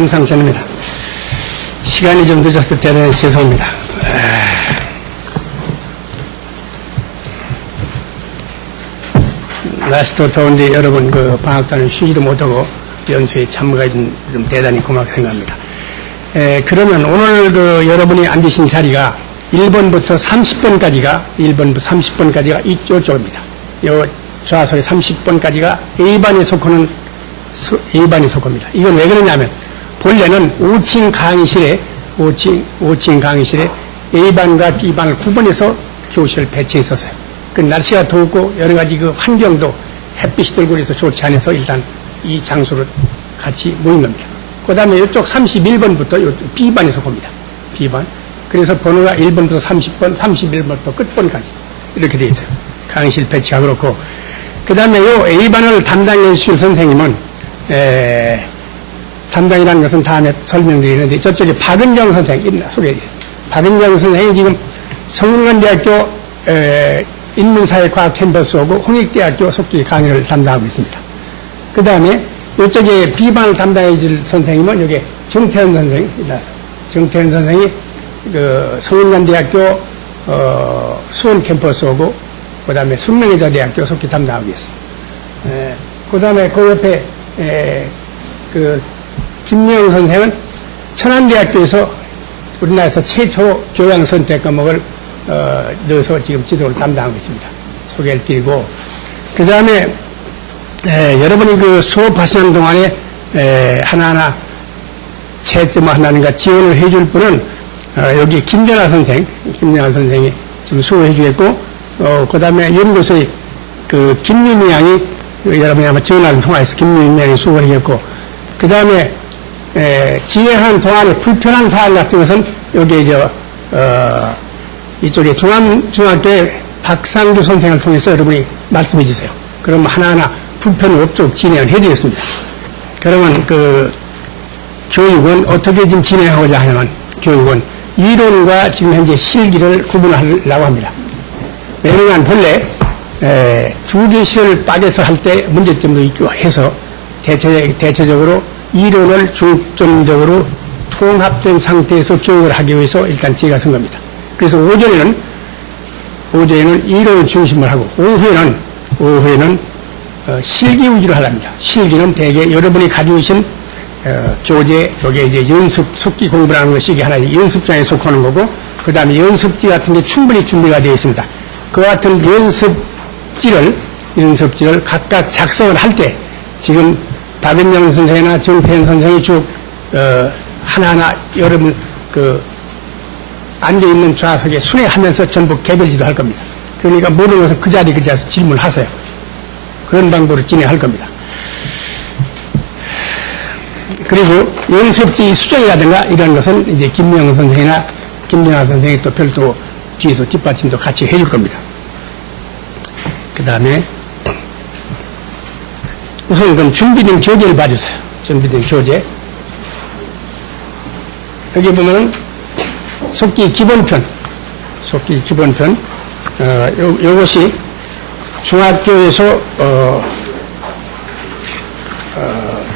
남상천입니다. 시간이 좀 늦어서 대단히 죄송합니다. 날씨도 더운데 여러분 방학단을 쉬지도 못하고 연수에 참가해 좀 대단히 고맙게 생각합니다. 그러면 오늘 여러분이 앉으신 자리가 1번부터 30번까지가 이쪽입니다. 요 좌석에 30번까지가 A반에 속하는 A반에 속합니다. 이건 왜 그러냐면 본래는 5층 강의실에 A반과 B반을 구분해서 교실을 배치했었어요. 그 날씨가 덥고 여러 가지 그 환경도 햇빛이 들고 그래서 좋지 않아서 일단 이 장소로 같이 모인 겁니다. 그 다음에 이쪽 31번부터 B반에 속합니다. B반. 그래서 번호가 1번부터 30번, 31번부터 끝번까지 이렇게 되어 있어요. 강의실 배치가 그렇고. 그 다음에 요 A반을 담당해 주실 선생님은, 담당이라는 것은 다음에 설명드리는데, 저쪽에 박은정 선생님, 소개해드려요. 박은정 선생님이 지금 성균관대학교 인문사회과학 캠퍼스하고 홍익대학교 속기 강의를 담당하고 있습니다. 그 다음에 이쪽에 B반을 담당해 줄 선생님은 여기 정태현 선생입니다. 정태현 선생이 성균관대학교 수원 캠퍼스하고 그 다음에 숙명여자대학교 속기 담당하고 있습니다. 그 다음에 그 옆에 김명 선생은 천안대학교에서 우리나라에서 최초 교양선택 과목을 넣어서 지금 지도를 담당하고 있습니다. 소개를 드리고, 그 다음에 여러분이 수업하시는 동안에 하나하나 채점 하나는가 지원을 해줄 분은 여기 김연아 선생이 지금 수고해 주겠고, 그 다음에 연구소의 김유미 양이 여러분이 아마 전화를 통해서 김유미 양이 수고를 하겠고, 그 다음에 진행하는 동안에 불편한 사항 같은 것은 여기 이쪽에 중앙중학교의 박상규 선생을 통해서 여러분이 말씀해 주세요. 그럼 하나하나 불편 없도록 진행을 해드리겠습니다. 그러면 교육은 어떻게 지금 진행하고자 하냐면, 교육은 이론과 지금 현재 실기를 구분하려고 합니다. 왜냐하면 본래 두 개실을 빠져서 할 때 문제점도 있고 해서 대체적으로 이론을 중점적으로 통합된 상태에서 교육을 하기 위해서 일단 제가 쓴 겁니다. 그래서 오전에는 이론을 중심으로 하고 오후에는 실기 위주로 하랍니다. 실기는 대개 여러분이 가지고 계신 교재, 여기에 이제 연습, 속기 공부라는 것이 이게 하나의 연습장에 속하는 거고, 그 다음에 연습지 같은 게 충분히 준비가 되어 있습니다. 그 같은 연습지를 각각 작성을 할 때, 지금 박은영 선생이나 정태현 선생이 쭉, 하나하나 여러분, 앉아있는 좌석에 순회하면서 전부 개별지도 할 겁니다. 그러니까 모든 것은 그 자리에서 질문하세요. 그런 방법으로 진행할 겁니다. 그리고 연습지 수정이라든가 이런 것은 이제 김명 선생이나 김연아 선생이 또 별도 뒤에서 뒷받침도 같이 해줄 겁니다. 그 다음에 우선 그럼 준비된 교재를 봐주세요. 준비된 교재. 여기 보면은 속기 기본편. 요것이 중학교에서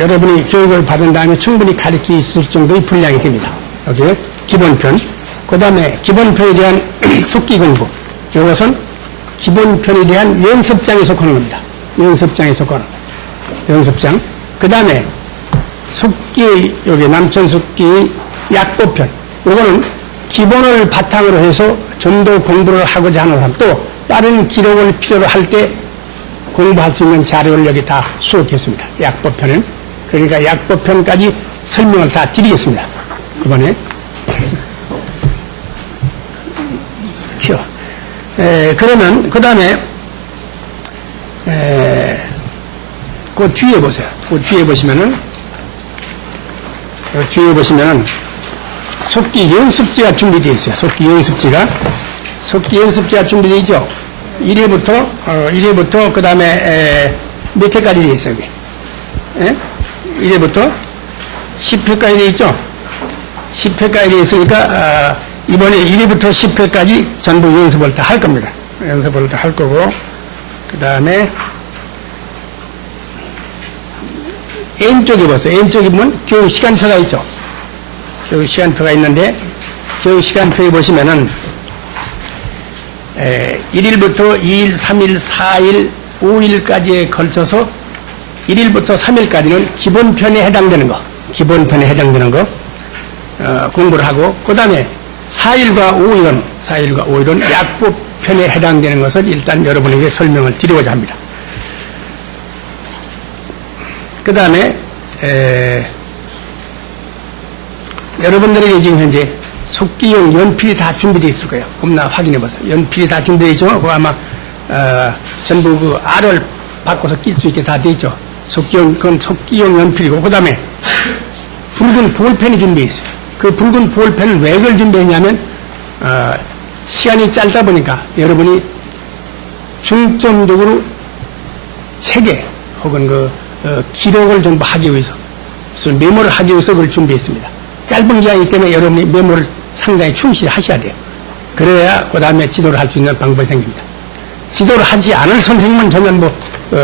여러분이 교육을 받은 다음에 충분히 가르칠 수 있을 정도의 분량이 됩니다. 여기 기본편. 그 다음에 기본편에 대한 속기 공부. 이것은 기본편에 대한 연습장에 속하는 겁니다. 연습장. 그 다음에 속기, 여기 남천 속기 약보편. 이거는 기본을 바탕으로 해서 좀 더 공부를 하고자 하는 사람, 또 빠른 기록을 필요로 할 때 공부할 수 있는 자료를 여기 다 수록했습니다. 약보편은. 그러니까 약보편까지 설명을 다 드리겠습니다. 이번에. 그러면, 그 다음에, 그 뒤에 보세요. 그 뒤에 보시면은, 속기 연습지가 준비되어 있어요. 속기 연습지가 준비되어 있죠. 1회부터, 그 다음에, 몇 회까지 되어 있어요, 여기. 1회부터 10회까지 되어 있죠. 10회까지 되어 있으니까, 이번에 1회부터 10회까지 전부 연습을 다 할 겁니다. 연습을 다 할 거고, 그 다음에, N쪽에 보세요. N쪽에 보면 교육 시간표가 있죠. 교육 시간표가 있는데, 교육 시간표에 보시면은, 1일부터 2일, 3일, 4일, 5일까지에 걸쳐서 1일부터 3일까지는 기본편에 해당되는 거, 공부를 하고, 그 다음에 4일과 5일은 약법편에 해당되는 것을 일단 여러분에게 설명을 드리고자 합니다. 그 다음에, 여러분들에게 지금 현재 속기용 연필이 다 준비되어 있을 거예요. 겁나 확인해 보세요. 연필이 다 준비되어 있죠? 그거 아마, 전부 그 알을 바꿔서 낄 수 있게 다 되어 있죠. 그건 속기용 연필이고, 그 다음에 붉은 볼펜이 준비되어 있어요. 그 붉은 볼펜을 왜 그걸 준비했냐면, 시간이 짧다 보니까 여러분이 중점적으로 체계 혹은 기록을 전부 하기 위해서, 메모를 하기 위해서 그걸 준비했습니다. 짧은 기간이기 때문에 여러분이 메모를 상당히 충실히 하셔야 돼요. 그래야 그 다음에 지도를 할 수 있는 방법이 생깁니다. 지도를 하지 않을 선생님은 전혀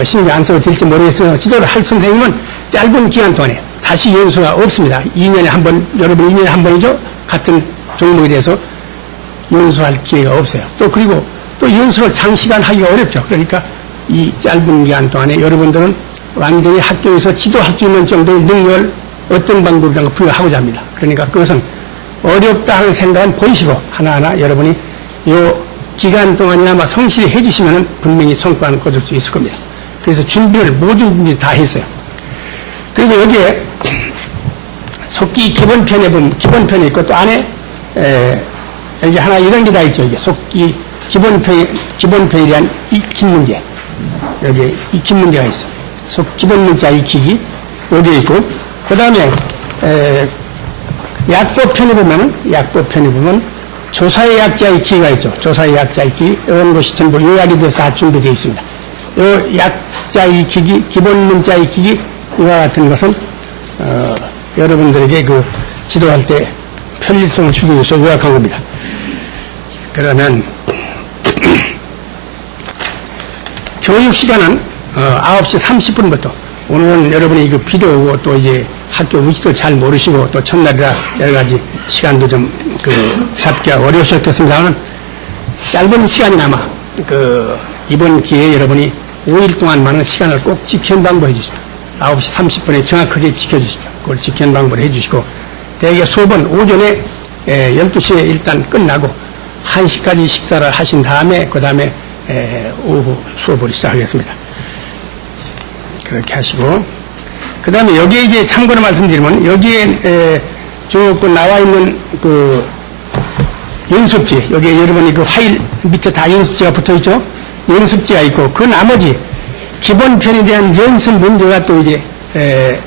신경 안 써도 될지 모르겠으나 지도를 할 선생님은 짧은 기간 동안에 다시 연수가 없습니다. 2년에 한 번, 여러분 2년에 한 번이죠? 같은 종목에 대해서 연수할 기회가 없어요. 그리고 연수를 장시간 하기가 어렵죠. 그러니까 이 짧은 기간 동안에 여러분들은 완전히 학교에서 지도할 수 있는 정도의 능력을 어떤 방법이라고 부여하고자 합니다. 그러니까 그것은 어렵다 하는 생각은 버리시고 하나하나 여러분이 이 기간 동안이나마 성실히 해주시면 분명히 성과는 거둘 수 있을 겁니다. 그래서 모든 준비 다 했어요. 그리고 여기에 속기 기본편에 보면 기본편이 있고 또 안에 여기 하나 이런 게 다 있죠. 이게 속기 기본편에 대한 익힌 문제. 여기 익힌 문제가 있어. 기본 문자 익히기 여기 있고 그 다음에 약법편에 보면 조사의 약자 익히기가 있죠. 조사의 약자 익히기 이런 것이 전부 요약이 돼서 다 준비되어 있습니다. 요 약자 익히기, 기본 문자 익히기 이와 같은 것은 여러분들에게 그 지도할 때 편리성을 주기 위해서 요약한 겁니다. 그러면 교육 시간은 9시 30분부터 오늘은 여러분이 그 비도 오고 또 이제 학교 위치도 잘 모르시고 또 첫날이라 여러 가지 시간도 좀 잡기가 어려우셨겠습니다만 짧은 시간이나마 이번 기회에 여러분이 5일 동안만은 시간을 꼭 지키는 방법을 해주십시오. 9시 30분에 정확하게 지켜주십시오. 그걸 지키는 방법을 해주시고 대개 수업은 오전에 12시에 일단 끝나고 1시까지 식사를 하신 다음에 그 다음에 오후 수업을 시작하겠습니다. 그렇게 하시고 그 다음에 여기에 이제 참고로 말씀드리면 여기에 쭉 나와 있는 그 연습지 여기에 여러분이 그 파일 밑에 다 연습지가 붙어 있죠. 연습지가 있고 그 나머지 기본편에 대한 연습 문제가 또 이제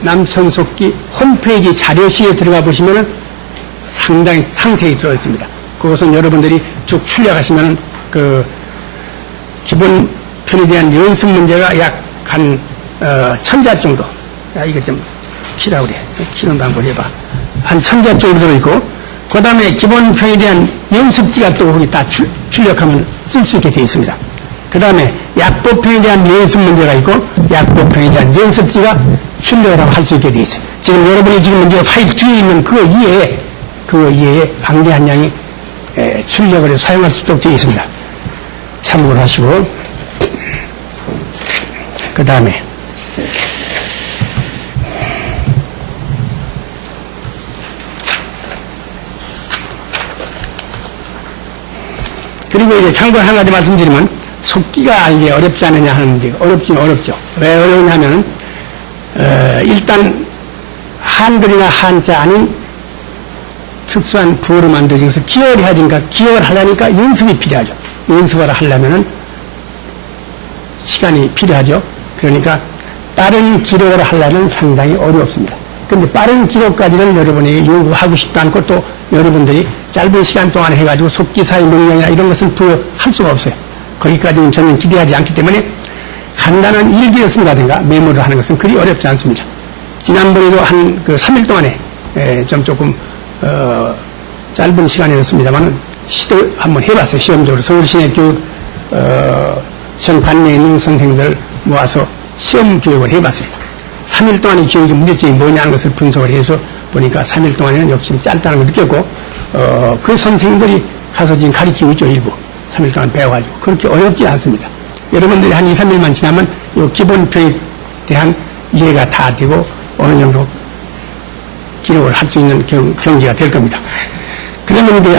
남천속기 홈페이지 자료실에 들어가 보시면은 상당히 상세히 들어 있습니다. 그것은 여러분들이 쭉 출력하시면은 그 기본편에 대한 연습 문제가 약 한 1000자 정도. 야, 이거 좀 키라고 그래. 키는 방법 해봐. 한 1000자 정도 들어있고, 그 다음에 기본편에 대한 연습지가 또 거기 다 출력하면 쓸 수 있게 되어 있습니다. 그 다음에 약법편에 대한 연습 문제가 있고, 약법편에 대한 연습지가 출력을 하면 할 수 있게 되어 있어요. 지금 여러분이 지금 이제 파일 뒤에 있는 그 이외에 방대한 양이 출력을 해서 사용할 수 있도록 되어 있습니다. 참고를 하시고, 그 다음에 그리고 이제 참고로 한 가지 말씀드리면 속기가 이제 어렵지 않느냐 하는 문제가 어렵지는 어렵죠. 왜 어려우냐면 일단 한글이나 한자 아닌 특수한 부호로 만들어져서 기억을 해야 되니까 기억을 하려니까 연습이 필요하죠. 연습을 하려면은 시간이 필요하죠. 그러니까 빠른 기록을 하려면 상당히 어렵습니다. 그런데 빠른 기록까지는 여러분이 요구하고 싶지 않고 또 여러분들이 짧은 시간 동안 해가지고 속기사의 능력이나 이런 것은 부여할 수가 없어요. 거기까지는 전혀 기대하지 않기 때문에 간단한 일기를 쓴다든가 메모를 하는 것은 그리 어렵지 않습니다. 지난번에도 한 3일 동안에 조금 짧은 시간이었습니다만 시도 한번 해봤어요. 시험적으로 서울시내교육 전 관내에 있는 선생님들 모아서 시험 교육을 해봤습니다. 3일 동안의 교육의 문제점이 뭐냐는 것을 분석을 해서 보니까 3일 동안에는 역시 짧다는 걸 느꼈고, 그 선생님들이 가서 지금 가르치고 있죠, 일부. 3일 동안 배워가지고. 그렇게 어렵지 않습니다. 여러분들이 한 2, 3일만 지나면 이 기본표에 대한 이해가 다 되고 어느 정도 기록을 할 수 있는 경지가 될 겁니다. 그러면 이제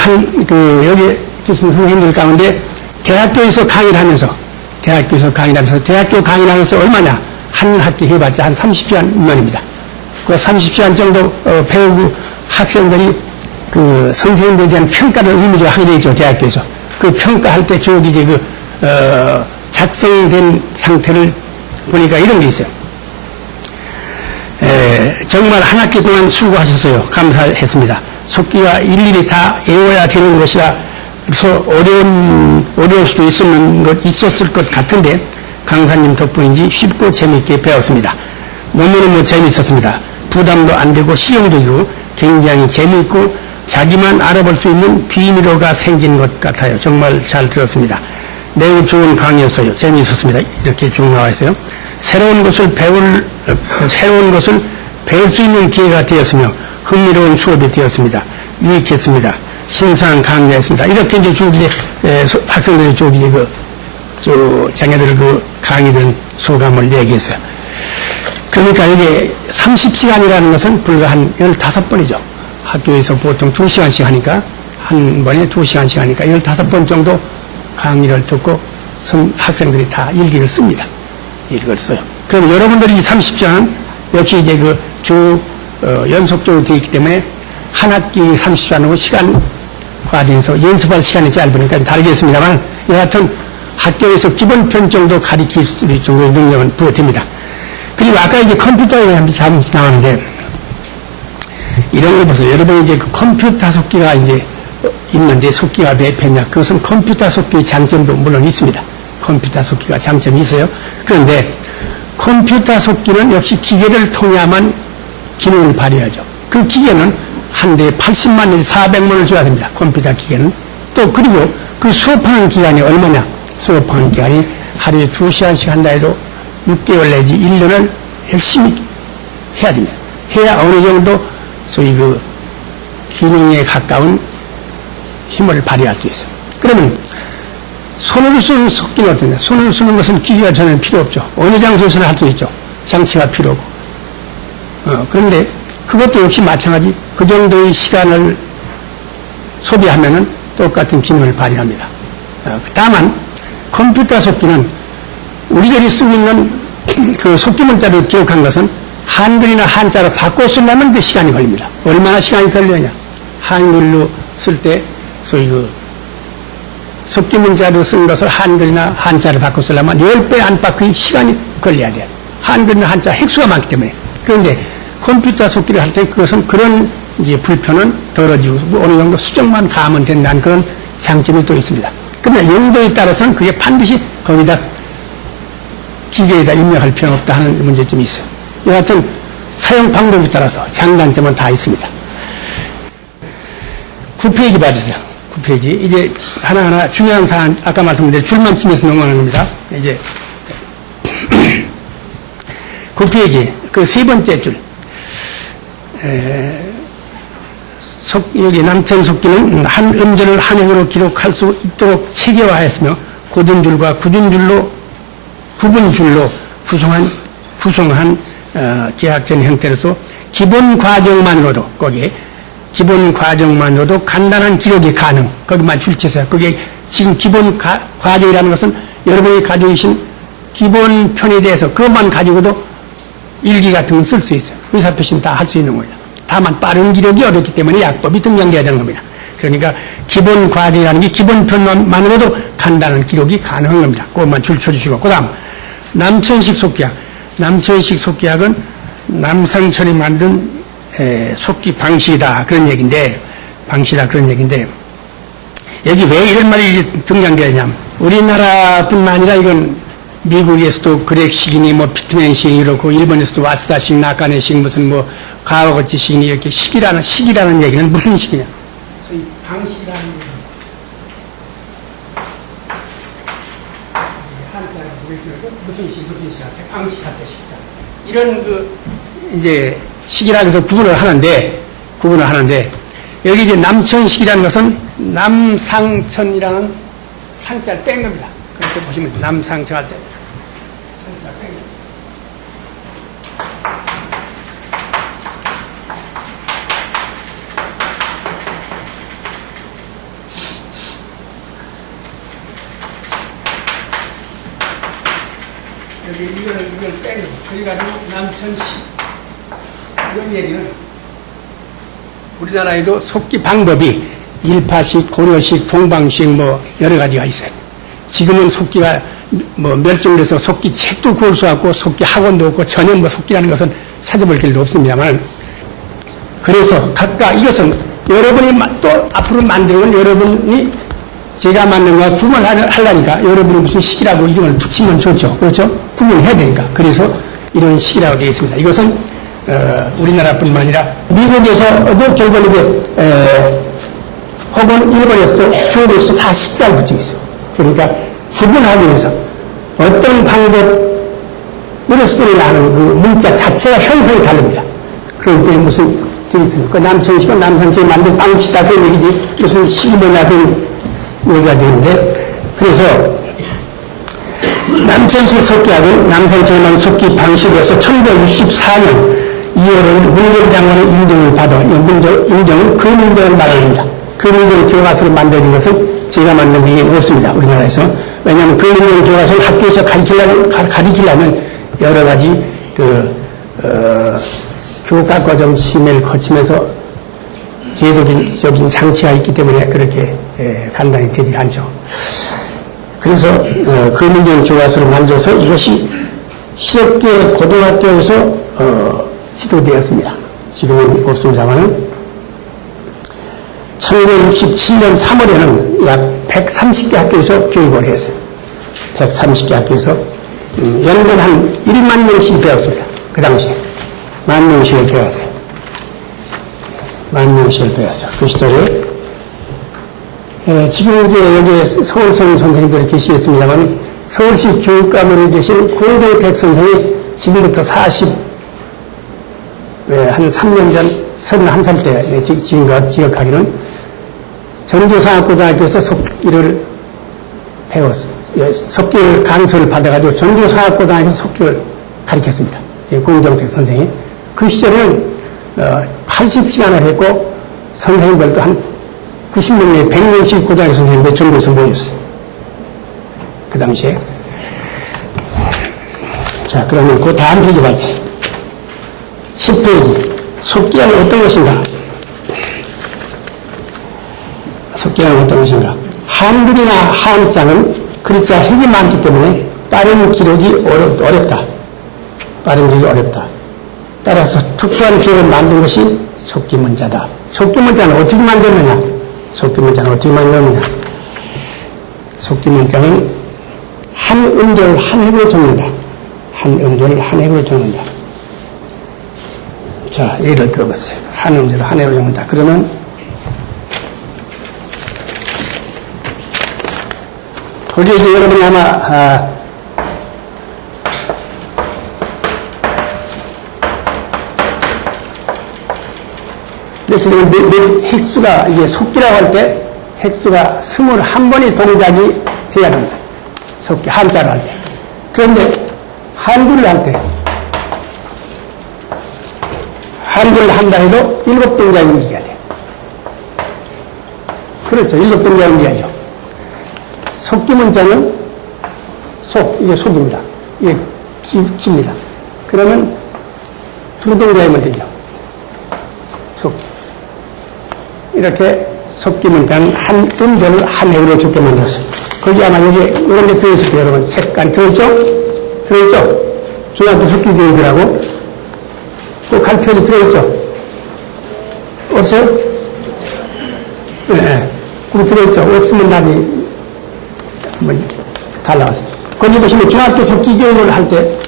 여기 계신 선생님들 가운데 대학교에서 강의를 하면서 대학교 강의를 하면서 얼마냐? 한 학기 해봤자 한 30시간 미만입니다. 그 30시간 정도 배우고 학생들이 그 선생님들에 대한 평가를 의무적으로 하게 되죠, 대학교에서. 그 평가할 때 교육이 이제 작성된 상태를 보니까 이런 게 있어요. 정말 한 학기 동안 수고하셨어요. 감사했습니다. 속기가 일일이 다 외워야 되는 것이라 그래서 어려울 수도 있었을 것 같은데 강사님 덕분인지 쉽고 재미있게 배웠습니다. 너무너무 재미있었습니다. 부담도 안 되고 실용적이고 굉장히 재미있고 자기만 알아볼 수 있는 비밀어가 생긴 것 같아요. 정말 잘 들었습니다. 매우 좋은 강의였어요. 재미있었습니다. 이렇게 쭉 나와 있어요. 새로운 것을 배울 수 있는 기회가 되었으며 흥미로운 수업이 되었습니다. 유익했습니다. 신선한 강의였습니다. 이렇게 이제 쭉 학생들이 쭉 자기들 강의들 소감을 얘기했어요. 그러니까 이게 30시간이라는 것은 불과 한 15번이죠. 학교에서 보통 2시간씩 하니까 한 번에 2시간씩 하니까 15번 정도 강의를 듣고 학생들이 다 일기를 씁니다. 일기를 써요. 그럼 여러분들이 30시간은 역시 이제 연속적으로 되어 있기 때문에 한 학기 30시간하고 시간 과정에서 연습할 시간이 짧으니까 다르겠습니다만 여하튼 학교에서 기본편 정도 가르칠 수 있을 정도의 능력은 부여됩니다. 그리고 아까 이제 컴퓨터에 잠시 나왔는데 이런 걸 보세요. 여러분이 이제 컴퓨터 속기가 이제 있는데 속기가 왜 뺐냐? 그것은 컴퓨터 속기의 장점도 물론 있습니다. 컴퓨터 속기가 장점이 있어요. 그런데 컴퓨터 속기는 역시 기계를 통해야만 기능을 발휘하죠. 그 기계는 한 대에 80만 내지 400만 원을 줘야 됩니다. 컴퓨터 기계는. 또 그리고 그 수업하는 기간이 얼마냐? 수업하는 기간이 하루에 2시간씩 한다 해도 6개월 내지 1년을 열심히 해야 됩니다. 해야 어느 정도 소위 기능에 가까운 힘을 발휘할 수 있어요. 그러면 손으로 쓰는 속기는 어떠냐? 손으로 쓰는 것은 기계가 전혀 필요 없죠. 어느 장소에서나 할 수 있죠. 장치가 필요 없고. 그런데 그것도 역시 마찬가지 그 정도의 시간을 소비하면은 똑같은 기능을 발휘합니다. 다만 컴퓨터 속기는 우리들이 쓰고 있는 그 속기 문자를 기억한 것은 한글이나 한자로 바꿔 쓰려면 그 시간이 걸립니다. 얼마나 시간이 걸리느냐? 한글로 쓸 때 소위 속기 문자로 쓴 것을 한글이나 한자로 바꿔 쓰려면 10배 안팎의 시간이 걸려야 돼요. 한글이나 한자 획수가 많기 때문에. 그런데 컴퓨터 속기를 할 때 그것은 그런 이제 불편은 덜어지고 어느 정도 수정만 가면 된다는 그런 장점이 또 있습니다. 그러나 용도에 따라서는 그게 반드시 거기다 기계에다 입력할 필요는 없다 하는 문제점이 있어요. 여하튼 사용 방법에 따라서 장단점은 다 있습니다. 9페이지 봐주세요. 9페이지. 이제 하나하나 중요한 사안, 아까 말씀드린 줄만 치면서 넘어가는 겁니다. 이제 9페이지, 그 세 번째 줄. 여기 남천 속기는 한 음절을 한 행으로 기록할 수 있도록 체계화했으며 굳은 줄과 굳은 줄로 굽은 줄로 구성한 계약전 형태로서 기본 과정만으로도 거기에 기본 과정만으로도 간단한 기록이 가능. 거기만 줄치세요. 그게 지금 기본 과정이라는 것은 여러분이 가지고 계신 기본 편에 대해서 그것만 가지고도 일기 같은 건 쓸 수 있어요. 의사표시는 다 할 수 있는 겁니다. 다만 빠른 기록이 어렵기 때문에 약법이 등장돼야 되는 겁니다. 그러니까 기본 과정이라는 게 기본 편만으로도 간단한 기록이 가능한 겁니다. 그것만 줄쳐주시고 그 다음 남천식 속기약. 남천식 속기약은 남상천이 만든 속기 방식이다 그런 얘기인데 여기 왜 이런 말이 등장되냐면 우리나라뿐만 아니라 이건 미국에서도 그렉식이니 피트맨식이 이렇고 일본에서도 와스다식, 나카네식 무슨 가와거치식이니 이렇게 식이라는 얘기는 무슨 식이냐? 소위 방식이라는 얘기입니다. 한자가 무슨 식 방식 같은 식이다. 이런 이제 식이라고 해서 구분을 하는데, 여기 이제 남천식이라는 것은 남상천이라는 상자를 뺀 겁니다. 그래서 보시면 남상천 할 때. 상자 뺀 겁니다. 여기 이걸 뺀 겁니다. 그래가지고 남천식. 이런 얘기는 우리나라에도 속기 방법이 일파식, 고려식, 동방식 뭐 여러 가지가 있어요. 지금은 속기가 뭐 멸종돼서 속기 책도 구할 수 없고 속기 학원도 없고 전혀 뭐 속기라는 것은 찾아볼 길도 없습니다만, 그래서 각각 이것은 여러분이 또 앞으로 만드는 건 여러분이 제가 만든 거 구분하려니까 여러분이 무슨 식이라고 이름을 붙이면 좋죠. 그렇죠? 구분해야 되니까. 그래서 이런 식이라고 되어 있습니다. 이것은 우리나라뿐만 아니라 미국에서도 결국 이제 혹은 일본에서도 중국에서도 다 식자를 붙이고 있어요. 그러니까 구분하기 위해서 어떤 방법으로 쓰느냐 하는 그 문자 자체가 형성이 다릅니다. 그러니까 무슨 되어 있습니까? 그 남천식은 남산식이 만든 빵식이다 그런 얘기지 무슨 식이 뭐냐 그런 얘기가 되는데, 그래서 남천식 속기학은 남산식만 속기 방식으로서 1964년 2월 5일 문재인 인정을 받아, 인정은 금인정을 말합니다. 금인정 교과서로 만들어진 것은 제가 만든 게 없습니다. 우리나라에서. 왜냐하면 금인정 교과서는 학교에서 가리키려면 여러 가지 교과 과정 심의를 거치면서 제도적인 장치가 있기 때문에 그렇게 간단히 되지 않죠. 그래서 금인정 교과서를 만들어서 이것이 시업계 고등학교에서 지도되었습니다. 지금은 없습니다만 1967년 3월에는 약 130개 학교에서 교육을 했어요. 130개 학교에서 연간 한 1만 명씩 배웠습니다. 그 당시에 10,000명씩을 배웠어요. 10,000명씩을 배웠어요. 그 시절에 지금 이제 여기 서울성 선생님들이 계시겠습니다만 서울시 교육감으로 계신 고동택 선생이 지금부터 한 3년 전 31살 때 지금과 기억하기는 전주상학고등학교에서 속기를 배웠어요. 속기를 강수를 받아가지고 전주상학고등학교에서 속기를 가르쳤습니다. 지금 고동택 선생이. 그 시절에는 80시간을 했고 선생님들도 한 90명 내에 100명씩 고등학교 선생님들 전부에서 모였어요. 그 당시에. 자, 그러면 그 다음 페이지 봤지. 10페이지. 속기는 어떤 것인가? 속기는 어떤 것인가? 한글이나 한자는 글자 핵이 많기 때문에 빠른 기록이 어렵다. 빠른 기록이 어렵다. 따라서 특수한 기록을 만든 것이 속기문자다. 속기문자는 어떻게 만들느냐? 속기문자는 한 음절을 한 획으로 적는다. 한 음절을 한 획으로 적는다. 자, 예를 들어보세요. 한 음절을 한 획으로 적는다. 그러면 거기에 이제 여러분이 아마 이렇게 되면 획수가 이게 속기라고 할 때 획수가 21번의 동작이 돼야 됩니다. 속기 한자를 할 때. 그런데 한글을 할 때 한글을 한다 해도 7동작이 움직여야 돼요. 그렇죠. 7동작이 움직여야죠. 속기문자는 이게 속입니다. 이게 기입니다. 그러면 2동작이면 되죠. 속기. 이렇게 속기문자는 한 음절을 한 획으로 적게 만들었어요. 거기 아마 여기 이런 데 들어있을 거예요. 여러분 책 안에 들어있죠? 중학교 속기 교육이라고 그 갈표에 들어있죠? 없어요? 네. 그거 들어있죠? 없으면 나중에 한번 달라가세요. 거기 보시면 중학교 속기 교육을 할 때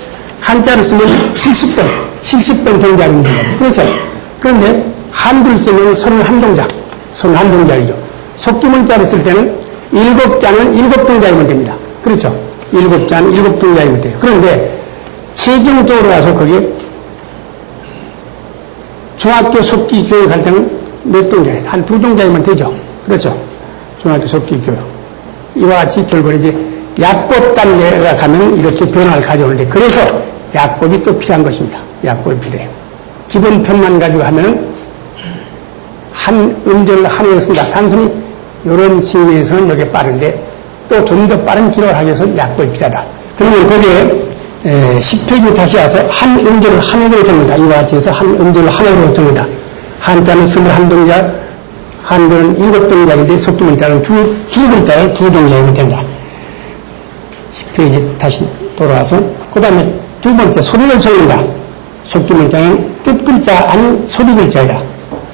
한자를 쓰면 70번 동작입니다. 그렇죠? 그런데 한글 쓰면 31동작, 31동작이죠. 속기문자를 쓸 때는 7자는 7동작이면 됩니다. 그렇죠? 7자는 7동작이면 돼요. 그런데 최종적으로 와서 거기에 중학교 속기 교육할 때는 몇 동작, 한 2동작이면 되죠. 그렇죠. 중학교 속기 교육. 이와 같이 결국은 이제 약법 단계가 가면 이렇게 변화를 가져오는데, 그래서 약법이 또 필요한 것입니다. 약법이 필요해요. 기본 편만 가지고 하면 한 음절을 하나로 쓴다. 단순히 이런 측면에서는 여기 빠른데, 또 좀 더 빠른 기록을 하기 위해서 약법이 필요하다. 그러면 거기에 10페이지 다시 와서 한 음절을 하나로 적는다. 이와 같이 해서 한 음절을 하나로 적는다. 한자는 21동작, 한글은 7동작인데 속기문자는 두 글자를 2동작이면 된다. 10페이지 다시 돌아와서 그 다음에 두 번째 소리를 적는다. 속기문자는 뜻글자 아닌 소리글자이다.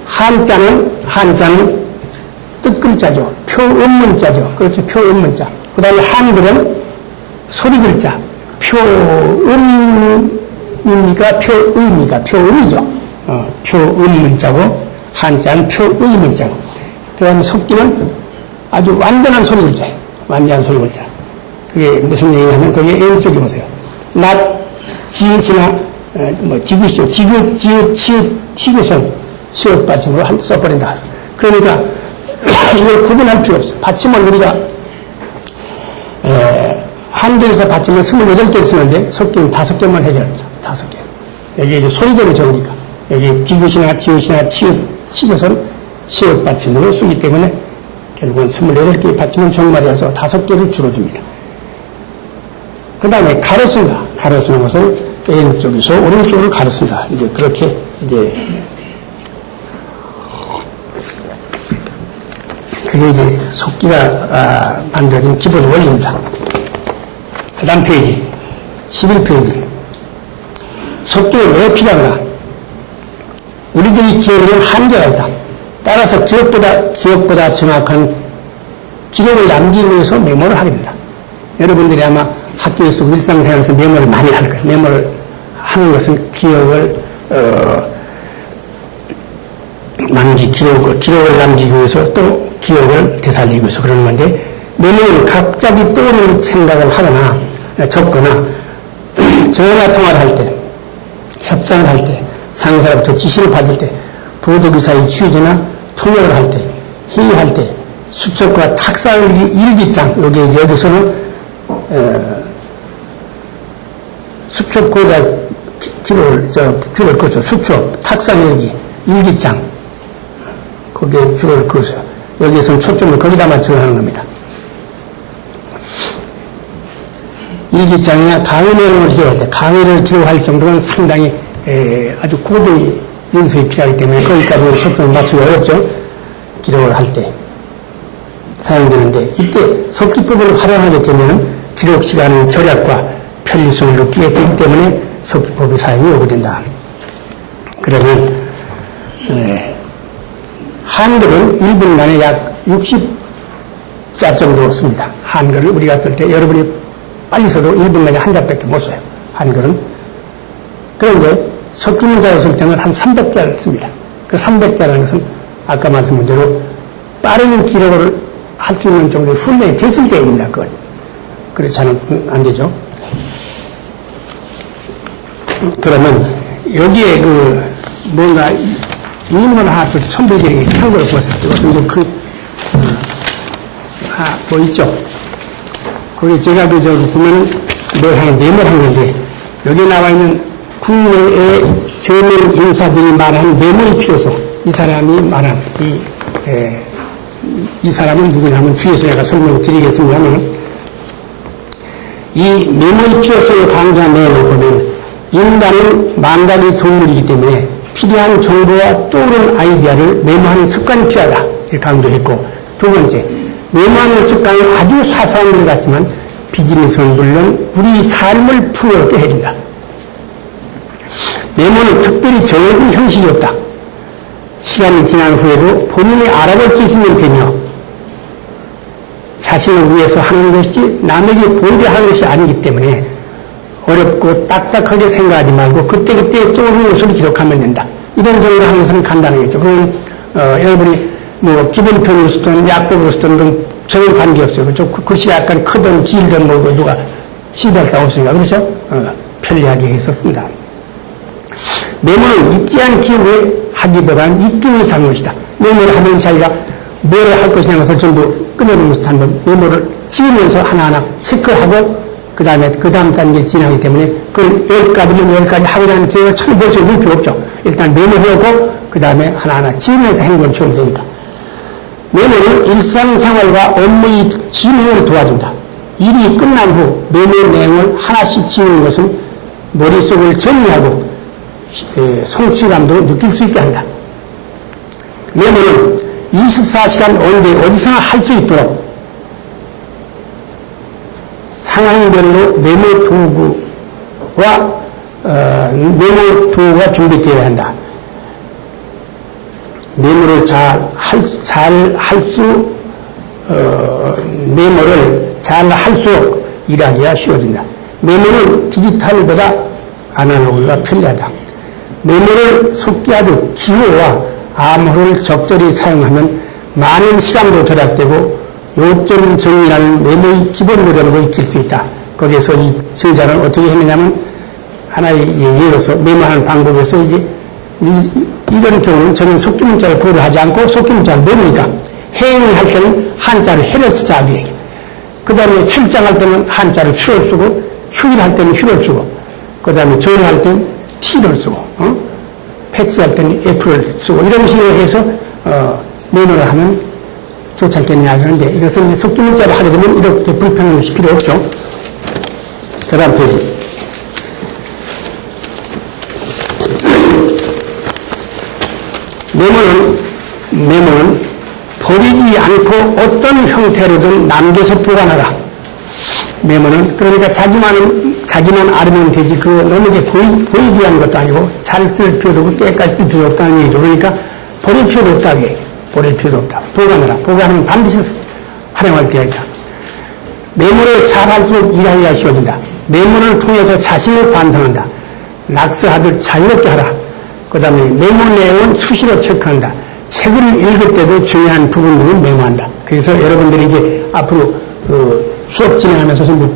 한자는 뜻글자죠. 표음문자죠. 그렇죠. 표음문자. 그 다음에 한글은 소리글자. 표음입니까? 표음이니까 표음이죠. 표음문자고 한자는 표의문자고. 그 다음에 속기는 아주 완전한 소리글자예요. 완전한 소리글자. 그게 무슨 얘기냐면 거기에 N쪽에 보세요. 낮, 지읒이나 지읒이죠. 지읒, 지읒, 치읒, 티귿은 시옷 받침으로 써버린다. 그러니까 이걸 구분할 필요 없어요. 받침은 우리가 한글에서 받침을 28개 쓰는데 속기는 5개만 해결합니다. 5개. 여기 이제 소리대로 적으니까 여기 디귿이나 지읒이나 치읒, 티귿은 시옷 받침으로 쓰기 때문에 결국은 28개의 받침은 종말이어서 5개를 줄어듭니다. 그 다음에 가로 쓴다. 가로 쓰는 것은 왼쪽에서 오른쪽으로 가로 쓴다. 이제 그렇게 이제 그게 이제 속기가 만들어진 기본 원리입니다. 그 다음 페이지 11페이지 속기는 왜 필요한가? 우리들이 기억에는 한계가 있다. 따라서 기억보다 정확한 기록을 남기기 위해서 메모를 하게 된다. 여러분들이 아마 학교에서 일상생활에서 메모를 많이 할 거예요. 메모를 하는 것은 기록을 기록을 남기기 위해서 또 기억을 되살리기 위해서 그러는 건데, 메모는 갑자기 떠오르는 생각을 하거나 적거나 전화 통화를 할 때, 협상을 할 때, 상사로부터 지시를 받을 때, 보도기사의 취재나 통역을 할 때, 회의할 때, 수첩과 탁상 일기장, 여기서는 수첩고다 줄을 그어서 수첩, 탁상일기, 일기장, 거기에 줄을 그어서 여기에서는 초점을 거기다 맞춰 하는 겁니다. 일기장이나 강의 내용을 기록할 때, 강의를 기록할 정도는 상당히 아주 고도의 연습이 필요하기 때문에 거기까지 초점을 맞추기 어렵죠. 기록을 할 때 사용되는데, 이때 속기법을 활용하게 되면 기록 시간의 절약과 편리성을 느끼게 되기 때문에 속기법의 사용이 오게 된다. 그러면 한글은 1분간에 약 60자 정도 씁니다. 한글을 우리가 쓸 때 여러분이 빨리 써도 1분간에 한 자밖에 못 써요. 한글은. 그런데 속기문자를 쓸 때는 한 300자를 씁니다. 그 300자라는 것은 아까 말씀드린 대로 빠른 기록을 할 수 있는 정도의 훈련이 됐을 때 얘기입니다. 그건. 그렇지 않으면 안 되죠. 그러면 여기에 뭔가 인물 하나 또 첨부해드리는 게 참고로 보세요. 이것은 좀 보이죠? 거기 제가 보면 뭘 하는 메모를 한 건데, 여기 나와 있는 국내의 젊은 인사들이 말하는 메모의 필요성, 이 사람이 말한 이 사람은 누구냐 하면 뒤에서 내가 설명드리겠습니다만, 이 메모의 필요성을 강조한 내용을 보면 인간은 망각의 동물이기 때문에 필요한 정보와 떠오르는 아이디어를 메모하는 습관이 필요하다. 이렇게 강조했고, 두 번째, 메모하는 습관은 아주 사소한 것 같지만 비즈니스는 물론 우리 삶을 풍요롭게 해준다. 메모는 특별히 정해진 형식이 없다. 시간이 지난 후에도 본인이 알아볼 수 있으면 되며, 자신을 위해서 하는 것이 남에게 보이게 하는 것이 아니기 때문에 어렵고 딱딱하게 생각하지 말고 그때그때 떠오르는 것을 기록하면 된다. 이런 정도 하는 것은 간단하겠죠. 그럼 여러분이 기본편으로 쓰든 약법으로 쓰든 전혀 관계없어요. 그렇죠? 글씨가 약간 크든 길든 누가 시비할 수 없으니까. 그렇죠? 편리하게 해서 쓴다. 메모는 있지 않기 위해 하기보다는 있기 위해서 하는 것이다. 메모를 하면 자기가 뭘 할 것이냐는 것을 전부 끊어놓으면서 하는 메모를 지으면서 하나하나 체크하고 그 다음 단계에 진행하기 때문에 그걸 10가지면 10가지 하고자 하는 계획을 처음 벌써 볼 필요 없죠. 일단 메모해오고 그 다음에 하나하나 지으면서 행동을 치우면 되니까. 메모는 일상생활과 업무의 진행을 도와준다. 일이 끝난 후 메모 내용을 하나씩 지우는 것은 머릿속을 정리하고 성취감도 느낄 수 있게 한다. 메모는 24시간 언제 어디서나 할 수 있도록 상황별로 메모 도구가 준비되어야 한다. 메모를 메모를 잘 할수록 일하기가 쉬워진다. 메모는 디지털보다 아날로그가 편리하다. 메모를 속기하듯 기호와 암호를 적절히 사용하면 많은 시간도 절약되고 요점 정리라는 메모의 기본 노력으로 익힐 수 있다. 거기에서 이 저자는 어떻게 했느냐면 하나의 예로서 메모하는 방법에서 이런 경우는 저는 속기문자를 고려하지 않고 속기문자를 모르니까 해를 할 때는 한자를 해를 쓰자. 그 다음에 출장할 때는 한자를 추를 쓰고 휴일 할 때는 휴를 쓰고 그 다음에 조용할 때는 T를 쓰고 팩스할 때는 F를 쓰고 이런 식으로 해서 메모를 하면 좋지 않겠냐 하는데 이것은 이제 속기문자를 하게 되면 이렇게 불편한 것이 필요 없죠. 그 다음 페이지. 메모는 버리지 않고 어떤 형태로든 남겨서 보관하라. 메모는 그러니까 자기만 알으면 되지 너무 이게 보이기 위한 것도 아니고 잘 쓸 필요도 없고 깨끗이 쓸 필요 없다는 얘기죠. 그러니까 버릴 필요도 없다. 버릴 필요도 없다. 보관하라. 보관하면 반드시 활용할 때가 있다. 메모를 잘 할수록 일하기가 쉬워진다. 메모를 통해서 자신을 반성한다. 낙서하듯 자유롭게 하라. 그 다음에 메모 내용은 수시로 체크한다. 책을 읽을 때도 중요한 부분들을 메모한다. 그래서 여러분들이 이제 앞으로 수업 진행하면서 전부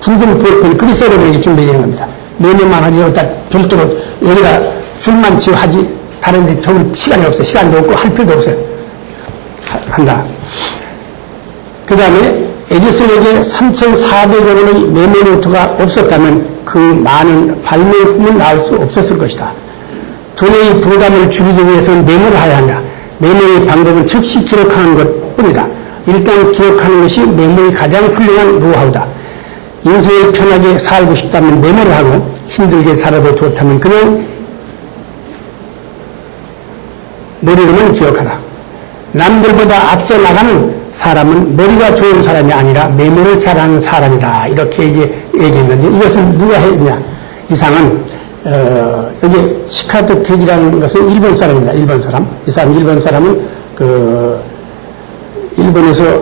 붉은 볼펜 글이 써버리는 게 준비되는 겁니다. 메모만 하지 별도로 여기다 줄만 지어 하지 다른 데 적을 시간이 없어요. 시간도 없고 할 필요도 없어요. 한다. 그 다음에 에디슨에게 3,400여 원의 메모노트가 없었다면 그 많은 발명품은 나올 수 없었을 것이다. 두뇌의 부담을 줄이기 위해서는 메모를 해야 한다. 메모의 방법은 즉시 기록하는 것 뿐이다. 일단 기록하는 것이 메모의 가장 훌륭한 노하우다. 인생을 편하게 살고 싶다면 메모를 하고 힘들게 살아도 좋다면 그냥 머리로만 기억하라. 남들보다 앞서 나가는 사람은 머리가 좋은 사람이 아니라 메모를 잘하는 사람이다. 이렇게 이제 얘기했는데 이것은 누가 했냐. 이상은 여기 시카트 케지라는 것은 일본 사람입니다. 일본 사람. 이 사람 일본 사람은 일본에서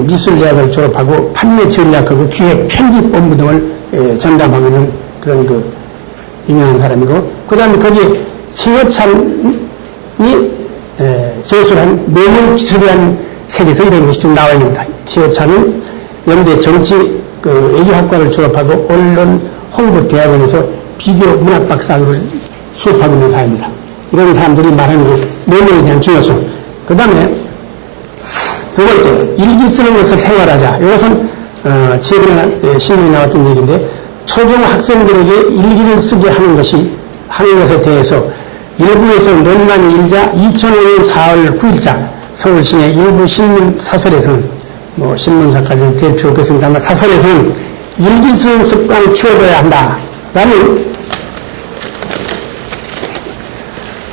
미술대학을 졸업하고 판매 전략하고 기획 편집 본부 등을 전담하고 있는 그런 유명한 사람이고 그 다음에 거기에 최여찬이 저술한 메모 기술이라는 책에서 이런 것이 좀 나와 있습니다. 최여찬은 연대 정치 외교학과를 졸업하고 언론 홍보대학원에서 비디오 문학 박사학위를 수업하고 있는 사람입니다. 이런 사람들이 말하는 메모에 대한 중요성. 그 다음에 두 번째, 일기 쓰는 것을 생활하자. 이것은 최근에 신문에 나왔던 얘기인데 초중학생들에게 일기를 쓰게 하는 것에 대해서 일부에서 논란이 일자 2005년 4월 9일자 서울시내 일부 신문 사설에서는 신문사까지는 대표 그렇습니다만 사설에서는 일기 쓰는 습관을 키워줘야 한다. 라는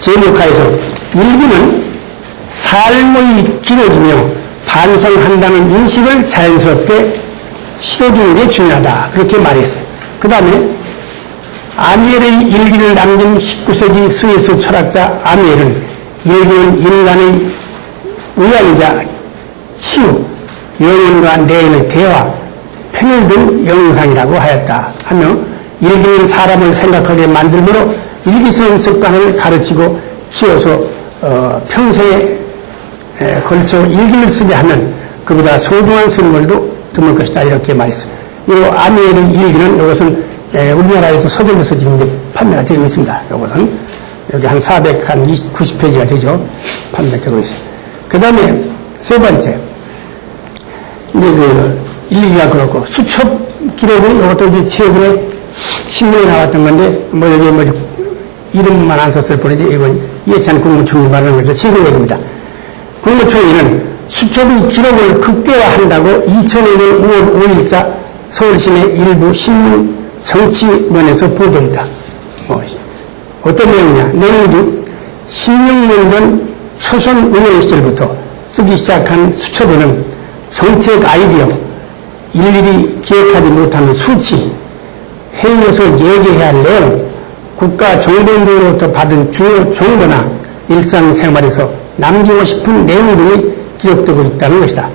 제목하에서 일기는 삶의 기록이며 반성한다는 인식을 자연스럽게 실어주는 게 중요하다. 그렇게 말했어요. 그 다음에 아미엘의 일기를 남긴 19세기 스위스 철학자 아미엘은 일기는 인간의 위안이자 치유, 영혼과 내인의 대화, 편을 든 영상이라고 하였다 하며 일기는 사람을 생각하게 만들므로 일기 쓰는 습관을 가르치고 키워서 평생에 걸쳐 일기를 쓰게 하면 그보다 소중한 선물도 드물 것이다. 이렇게 말했어요. 이 아미엘의 일기는 이것은 우리나라에도 서점에서 지금 이제 판매가 되고 있습니다. 이것은 여기 한 490페이지가 되죠. 판매되고 있어요. 그 다음에 세 번째, 이제 그 일기가 그렇고 수첩 기록이 이것도 이제 최근에 신문에 나왔던 건데 뭐 여기 뭐 이름만 안 썼을 뿐이지 이건 이해찬 국무총리 말하는 거죠. 최근 얘기입니다. 국무총리는 수첩의 기록을 극대화한다고 2005년 5월 5일자 서울시내 일부 신문 정치면에서 보도했다. 어떤 내용이냐? 내용도 16년 전 초선 의원 시절부터 쓰기 시작한 수첩에는 정책 아이디어, 일일이 기억하지 못하는 수치, 회의에서 얘기해야 할 내용, 국가정보원으로부터 받은 주요 정보나 일상생활에서 남기고 싶은 내용 등이 기록되고 있다는 것이다.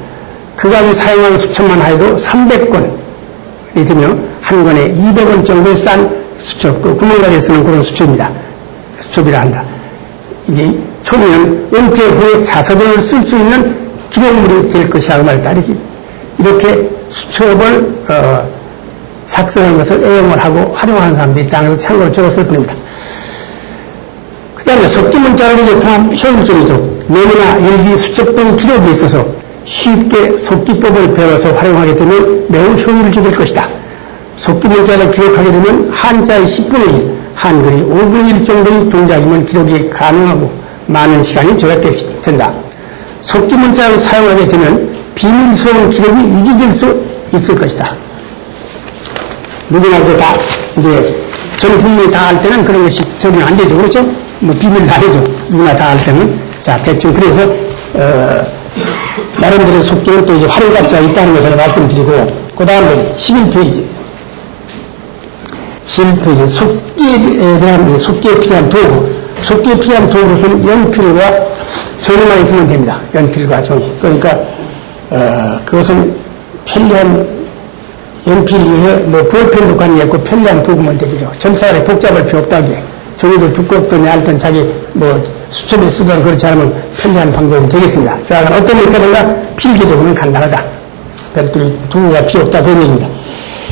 그간 사용한 수첩만 하여도 300권이 되며 한 권에 200원 정도를 싼 수첩, 그 구멍가게에 쓰는 그런 수첩입니다. 수첩이라 한다. 이제 초면 은퇴 후에 자서전을 쓸 수 있는 기록물이 될 것이라고 말했다. 이렇게 수첩을 작성한 것을 애용을 하고 활용하는 사람들이 있다는 것을 참고로 적었을 뿐입니다. 그 다음에 속기문자를 이제 통합 효율적이죠. 메모나 일기, 수첩 등의 기록이 있어서 쉽게 속기법을 배워서 활용하게 되면 매우 효율적일 것이다. 속기문자를 기록하게 되면 한자의 10분의 1, 한글이 5분의 1 정도의 동작이면 기록이 가능하고 많은 시간이 절약된다. 속기문자를 사용하게 되면 비밀스러운 기록이 유지될 수 있을 것이다. 누구나도 다, 이제, 전 국민이 다 할 때는 그런 것이 적용 안 되죠. 그렇죠? 뭐, 비밀 다 되죠. 누구나 다 할 때는. 자, 대충, 그래서, 나름대로 속기는 또 이제 활용 가치가 있다는 것을 말씀드리고, 그 다음에 11페이지. 11페이지. 속기에 대한, 속기에 필요한 도구. 속기에 필요한 도구는 연필과 종이만 있으면 됩니다. 연필과 종이. 그러니까, 그것은 편리한 연필이에 뭐 볼펜도 관계없고 편리한 도구면 되겠죠. 절차에 복잡할 필요 없다기에 종이도 두껍든 얇든 자기 뭐 수첩에 쓰던 그렇지 않으면 편리한 방법이 되겠습니다. 자, 어떤 형태든가 필기도구는 간단하다. 별도의 도구가 필요 없다 그런 얘기입니다.